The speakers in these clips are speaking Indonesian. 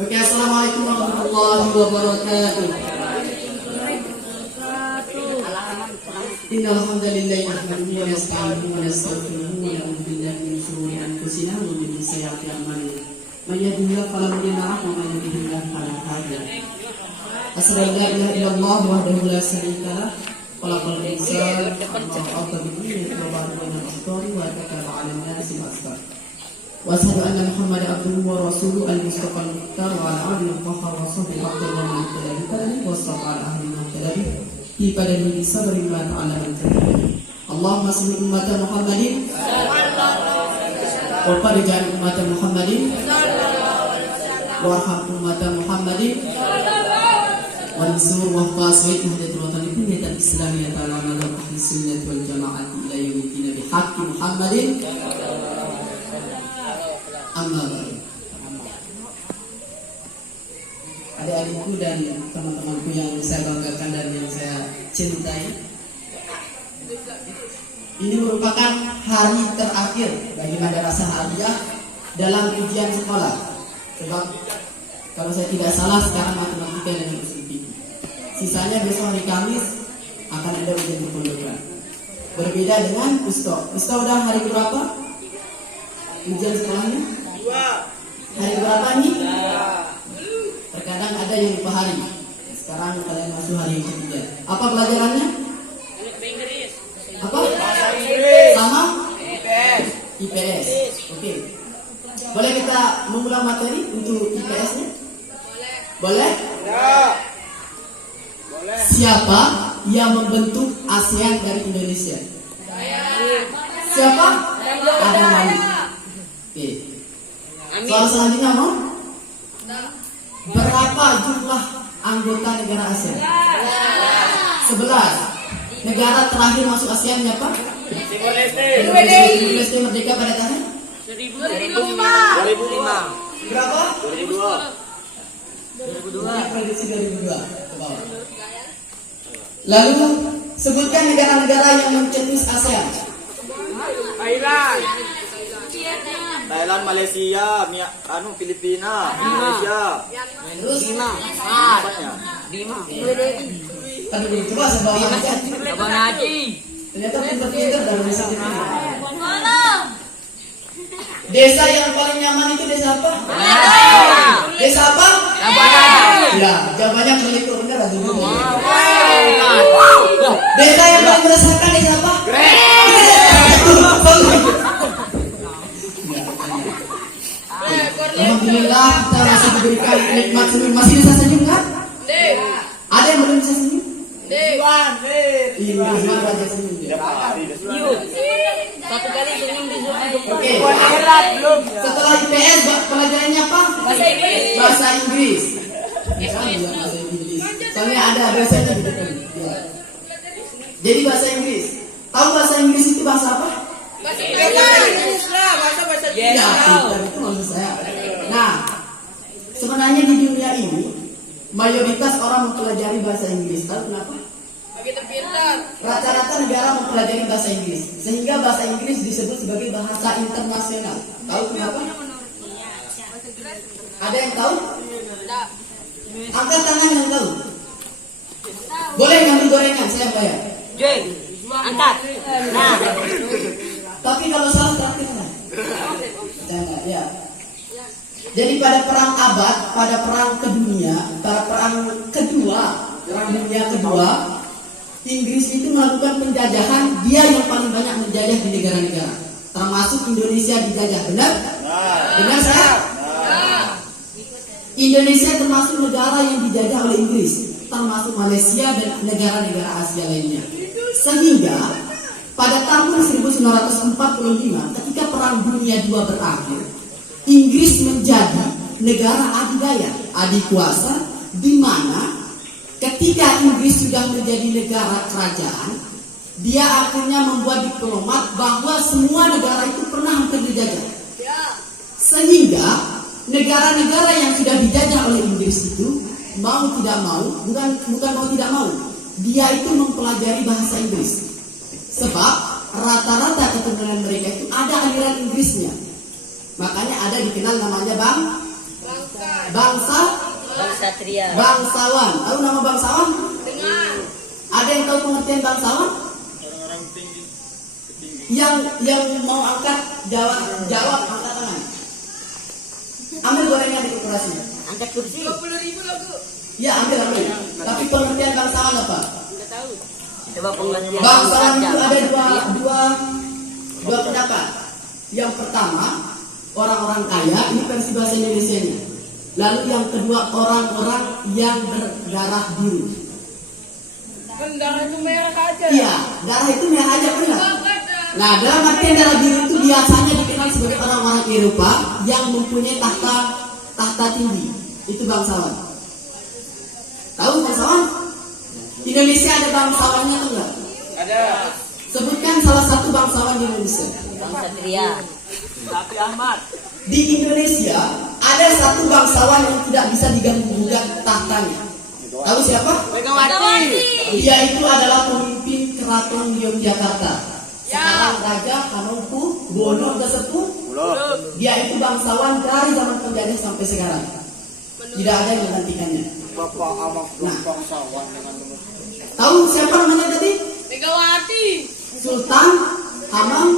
Oke, assalamualaikum warahmatullahi wabarakatuh. Innal hamdalillah nahmaduhu wa nasta'inuhu wa nastaghfiruhu wa na'udzu billahi min shururi anfusina wa min sayyiati a'malina. May yahdihillahu fala mudilla lahu wa may yudlil fala hadiya lahu. Asyhadu an la ilaha illallah wahdahu la syarika lahu khalaqal insana wa khalaqa bihi wa ba'da al-asfari wa kataba 'ala an-nasi al-asfar. Wa asyhadu anna Muhammadan abduhu wa rasuluhu al-mustafa al-mukhtar wa ala alihi wa sahbihi wa man tabi'ahum wa sallama alaihi wa sallam pada diri sabri wa ta'ala Allahumma salli ummata Muhammadin wa farij ummata Muhammadin warham ummata Muhammadin wa ansur wa faswid muhdatul watan binnatul islamiyah ta'ala wa ahli sunnah wal jamaah ila yaumiddin bi haqqi Muhammadin amma ba'du. Adik-adikku dan teman-temanku yang saya banggakan dan yang saya cintai, ini merupakan hari terakhir bagi Madrasah Aliyah dalam ujian sekolah. Sebab kalau saya tidak salah sekarang matematika dan fisika. Sisanya besok hari Kamis akan ada ujian kependudukan. Berbeda dengan Ustaz. Ustaz udah hari berapa? Ujian sekolahnya? 2. Hari berapa nih? Terkadang ada yang lupa hari. Sekarang kalian masuk hari yang ketiga. Apa pelajarannya? Inggris. Apa? Sama? IPS. Oke. Boleh kita mengulang materi untuk IPS-nya? Boleh? Ya. Boleh. Siapa yang membentuk ASEAN dari Indonesia? Siapa? Ada Mali. Oke. Soal selanjutnya mau? Berapa jumlah anggota negara ASEAN? 11. Negara terakhir masuk ASEAN siapa? Timor Leste merdeka pada tahun 2005. Berapa? 2002. Prediksi 2002 ke bawah. Lalu sebutkan negara-negara yang mencetus ASEAN. Thailand, Malaysia, Filipina, Indonesia. Terus 5. Aduh, coba sebab Abang Haji. ternyata pintar-pintar dalam desa ini. Desa yang paling nyaman itu desa apa? Desa apa? Ya, jawabannya begitu benar atau tidak? Desa yang paling meresahkan desa apa? Alhamdulillah kita masih diberikan nikmat senyum. Masih bisa senyum kan? Ada yang belum bisa senyum? Iya, raja senyum dia. Satu kali senyum di Zoom. Oke. Setelah IPS pelajarannya apa? Bahasa Inggris. Bahasa Inggris. Bahasa Inggris. Soalnya ada bahasanya di depan. Ya. Jadi bahasa Inggris. Tahu bahasa Inggris itu bahasa apa? Bahasa Inggris lah, bahasa Ya, itu maksud saya. Nah, sebenarnya di dunia ini mayoritas orang mempelajari bahasa Inggris. Tahu kenapa? Rata-rata negara mempelajari bahasa Inggris, sehingga bahasa Inggris disebut sebagai bahasa internasional. Tahu kenapa? Ada yang tahu? Angkat tangan yang tahu. Boleh ngambil gorengan, saya bayar. Angkat. Nah. Tapi kalau salah traktir kan? Jangan, ya. Jadi pada perang abad, pada perang dunia kedua, Inggris itu melakukan penjajahan. Dia yang paling banyak menjajah di negara-negara, termasuk Indonesia dijajah. Benar? Benar saya? Indonesia termasuk negara yang dijajah oleh Inggris, termasuk Malaysia dan negara-negara Asia lainnya. Sehingga pada tahun 1945 ketika Perang Dunia II berakhir, Inggris menjadi negara adidaya, adikuasa, di mana ketika Inggris sudah menjadi negara kerajaan, dia akhirnya membuat diplomat bahwa semua negara itu pernah hampir dijajah. Sehingga negara-negara yang sudah dijajah oleh Inggris itu mau tidak mau, bukan mau tidak mau, dia itu mempelajari bahasa Inggris. Sebab rata-rata keturunan mereka itu ada aliran Inggrisnya. Makanya ada dikenal namanya bangsa Satria. Bangsawan. Tahu nama bangsawan? Dengar. Ada yang tahu pengertian bangsawan? Yang mau angkat jawab angkat tangan. Ambil gorengan di koperasi. Angkat kursi. 20.000 lagu. Ya ambil. Tapi pengertian bangsawan apa? Enggak tahu. Coba pengertian. Bangsawan itu ada dua pendapat. Yang pertama orang-orang kaya, ini versi bahasa Indonesianya. Lalu yang kedua orang-orang yang berdarah biru. Kan darah itu merah aja. Iya, darah itu merah aja benar. Nah, dalam artian darah biru itu biasanya dikenal sebagai orang-orang Eropa yang mempunyai tahta tinggi. Itu bangsawan. Tahu bangsawan? Indonesia ada bangsawannya atau enggak? Ada. Sebutkan salah satu bangsawan di Indonesia. Bang Satria. Tapi Ahmad. Di Indonesia ada satu bangsawan yang tidak bisa diganggu-gugat tahtanya. Tahu siapa? Megawati. Dia itu adalah pemimpin keraton Yogyakarta. Sekarang Raja Hamengkubuwono ke-10. Belum. Dia itu bangsawan dari zaman penjajah sampai sekarang. Tidak ada yang menggantikannya. Bapak Ahmad Nah. bangsawan dengan Tahu siapa namanya tadi? Megawati. Sultan Hameng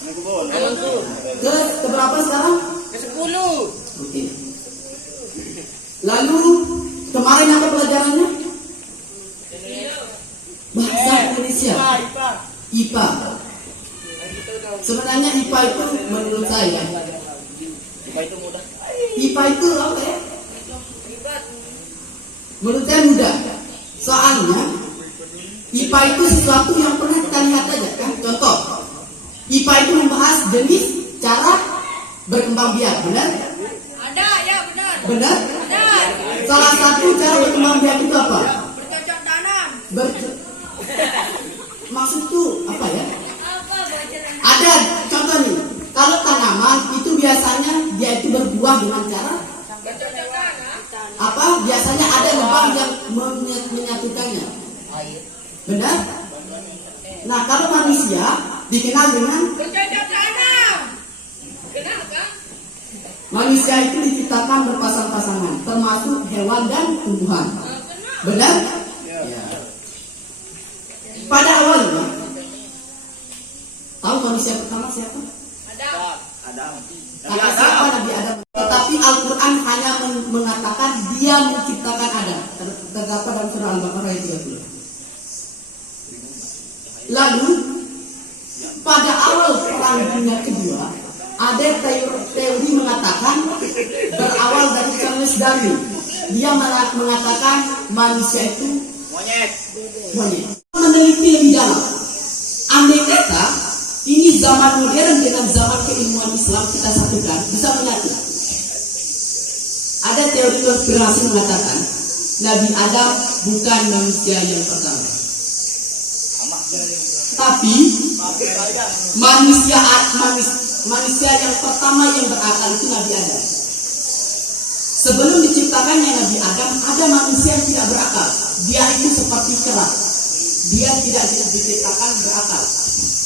Hamengkubuwono. ke berapa sekarang? Ke-10. Oke. Lalu kemarin apa pelajarannya? Bahasa Indonesia. IPA. Sebenarnya IPA itu menurut saya, Itu mudah. IPA itu apa ya? Menurut saya mudah. Soalnya IPA itu sesuatu yang pernah kita lihat aja kan. Contoh, IPA itu membahas jenis cara berkembang biak, benar? Ada, ya benar. Benar? Benar. Salah satu cara berkembang biak itu apa? Bercocok tanam. Maksud itu apa ya? Apa bocoran? Ada contoh nih. Kalau tanaman itu biasanya dia itu berbuah dengan cara Bercocok tanam. apa? Biasanya ada lubang yang menyatukannya. Air. Benar? Nah, kalau manusia dikenal dengan Bercocok tanam. Kenapa? manusia itu diciptakan berpasang-pasangan, termasuk hewan dan tumbuhan. Benar? Ya. Pada awalnya, tahu manusia pertama siapa? Ada. Adam. Kata siapa Nabi Adam? Tetapi Al-Quran hanya mengatakan dia menciptakan Adam. Terdapat dalam surah Al-Baqarah ayat 30. Lalu pada awal perang dunia kedua, ada teori mengatakan berawal dari Charles Darwin. Dia mengatakan manusia itu Monyet. monyet. Meneliti lebih dalam. Andai kata ini zaman modern dengan zaman keilmuan Islam kita satukan, bisa menyatu. Ada teori konspirasi mengatakan Nabi Adam bukan manusia yang pertama, tapi manusia yang pertama yang berakal itu Nabi Adam. Sebelum diciptakannya Nabi Adam, ada manusia yang tidak berakal. Dia itu seperti kera. Dia tidak diciptakan berakal.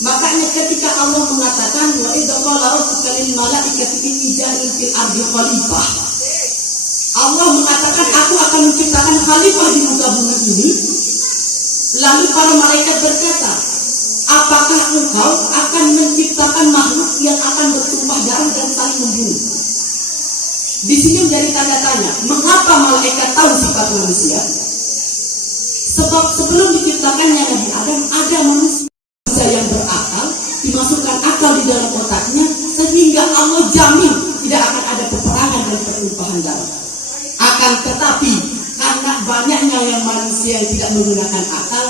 Makanya ketika Allah mengatakan wa idza qala rabbuka lil malaikati inni ja'ilun fil ardi khalifah. Allah mengatakan aku akan menciptakan khalifah di muka bumi ini. Lalu para malaikat berkata, apakah engkau akan menciptakan makhluk yang akan bertumpah darah dan saling membunuh? Di sini menjadi tanda tanya, mengapa malaikat tahu sifat manusia? Sebab sebelum diciptakannya Nabi Adam, ada manusia yang berakal, dimasukkan akal di dalam otaknya, sehingga Allah jamin tidak akan ada peperangan dan pertumpahan darah. Akan tetapi, karena banyaknya yang manusia yang tidak menggunakan akal,